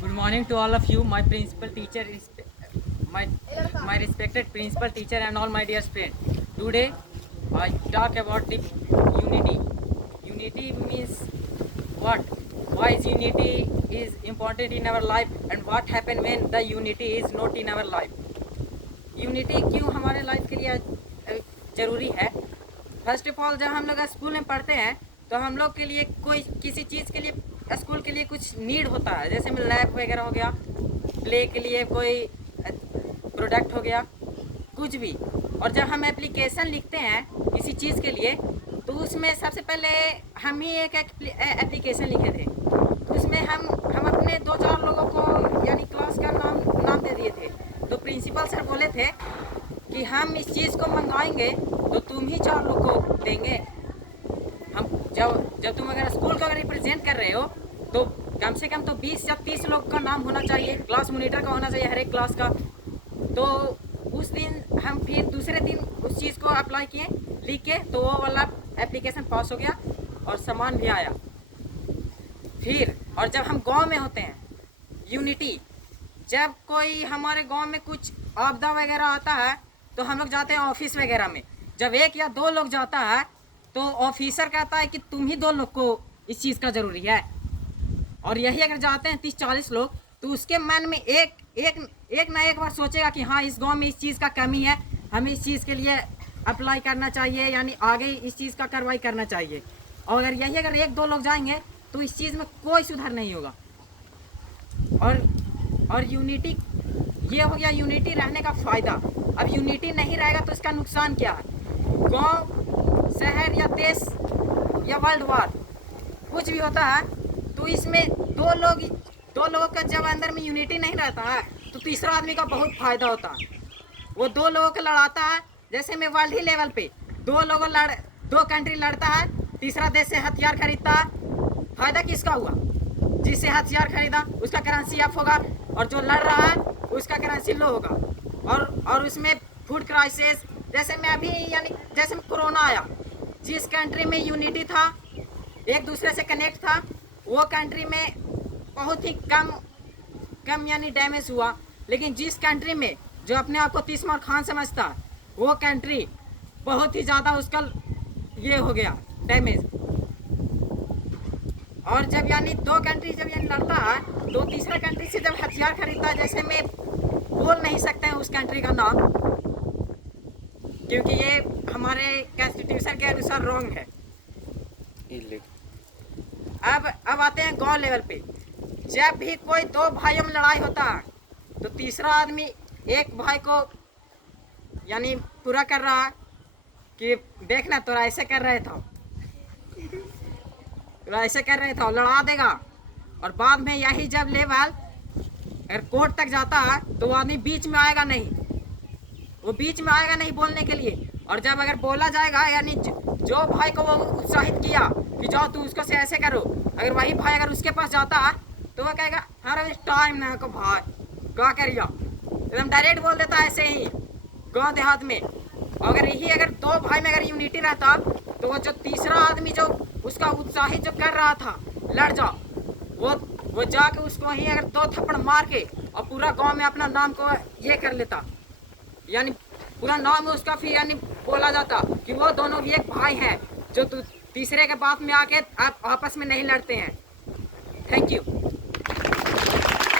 Good morning to all of you, my principal teacher, my my respected principal teacher, and all my dear friends. Today, I talk about the unity. Unity means what? Why is unity is important in our life, and what happen when the unity is not in our life? Unity क्यों हमारे life के लिए ज़रूरी है? First of all, जब हम लोग school में पढ़ते हैं तो हम लोग के लिए कोई किसी चीज़ के लिए स्कूल के लिए कुछ नीड होता है, जैसे में लैब वगैरह हो गया, प्ले के लिए कोई प्रोडक्ट हो गया, कुछ भी। और जब हम एप्लीकेशन लिखते हैं किसी चीज़ के लिए तो उसमें सबसे पहले हम ही एक एप्लीकेशन लिखे थे। तो उसमें हम अपने 2-4 लोगों को यानी क्लास का नाम दे दिए थे। तो प्रिंसिपल सर बोले थे कि हम इस चीज़ को मंगवाएंगे तो तुम ही 4 लोग को देंगे। हम जब तुम अगर स्कूल को अगर रिप्रेजेंट कर रहे हो तो कम से कम तो 20 या 30 लोग का नाम होना चाहिए, क्लास मॉनिटर का होना चाहिए हर एक क्लास का। तो उस दिन हम फिर दूसरे दिन उस चीज़ को अप्लाई किए, लिख के, तो वो वाला एप्लीकेशन पास हो गया और सामान भी आया। फिर और जब हम गांव में होते हैं, यूनिटी, जब कोई हमारे गांव में कुछ आपदा वगैरह आता है तो हम लोग जाते हैं ऑफिस वगैरह में। जब 1 या 2 लोग जाता है तो ऑफिसर कहता है कि तुम ही 2 लोग को इस चीज़ का ज़रूरी है। और यही अगर जाते हैं 30-40 लोग तो उसके मन में एक ना एक बार सोचेगा कि हाँ, इस गांव में इस चीज़ का कमी है, हमें इस चीज़ के लिए अप्लाई करना चाहिए, यानी आगे इस चीज़ का कार्रवाई करना चाहिए। और अगर यही अगर 1-2 लोग जाएंगे तो इस चीज़ में कोई सुधार नहीं होगा। और यूनिटी, ये हो गया यूनिटी रहने का फ़ायदा। अब यूनिटी नहीं रहेगा तो इसका नुकसान क्या है? गांव, शहर या देश या वर्ल्ड वार कुछ भी होता है तो इसमें 2 लोगों का जब अंदर में यूनिटी नहीं रहता है तो तीसरा आदमी का बहुत फ़ायदा होता है। वो 2 लोगों को लड़ाता है, जैसे में वर्ल्ड ही लेवल पे 2 कंट्री लड़ता है, तीसरा देश से हथियार खरीदता है। फ़ायदा किसका हुआ? जिससे हथियार खरीदा उसका करेंसी अप होगा और जो लड़ रहा है उसका करेंसी लो होगा। और उसमें फूड क्राइसिस, जैसे में अभी यानी जैसे में कोरोना आया, जिस कंट्री में यूनिटी था, एक दूसरे से कनेक्ट था, वो कंट्री में बहुत ही कम यानी डैमेज हुआ। लेकिन जिस कंट्री में जो अपने आप को तीसमार खान समझता, वो कंट्री बहुत ही ज़्यादा उसका ये हो गया डैमेज। और जब यानी 2 कंट्री जब यानी लड़ता है तो तीसरा कंट्री से जब हथियार खरीदता है, जैसे में बोल नहीं सकते हैं उस कंट्री का नाम क्योंकि ये हमारे कॉन्स्टिट्यूशन के अनुसार रॉन्ग है। अब आते हैं गांव लेवल पे। जब भी कोई 2 भाइयों में लड़ाई होता है तो तीसरा आदमी एक भाई को यानी पूरा कर रहा है कि देखना तो ऐसे कर रहे था, ऐसे कर रहे थे, लड़ा देगा। और बाद में यही जब लेवल अगर कोर्ट तक जाता है तो वो आदमी बीच में आएगा नहीं, वो बीच में आएगा नहीं बोलने के लिए। और जब अगर बोला जाएगा यानी जो भाई को वो उत्साहित किया कि जाओ तुम उसको से ऐसे करो, अगर वही भाई अगर उसके पास जाता है तो वो कहेगा अरे टाइम ना को भाई क्या करिए, एकदम डायरेक्ट बोल देता है ऐसे ही गाँव देहात में। अगर यही अगर 2 भाई में अगर यूनिटी रहता तो वो जो तीसरा आदमी जो उसका उत्साहित जो कर रहा था लड़ जाओ, वो जाके उसको वहीं अगर 2 थप्पड़ मार के और पूरा गांव में अपना नाम को ये कर लेता, यानी पूरा नाम उसका फिर यानी बोला जाता कि वो दोनों भी एक भाई हैं जो तीसरे के बात में आके आप आपस में नहीं लड़ते हैं। Thank you.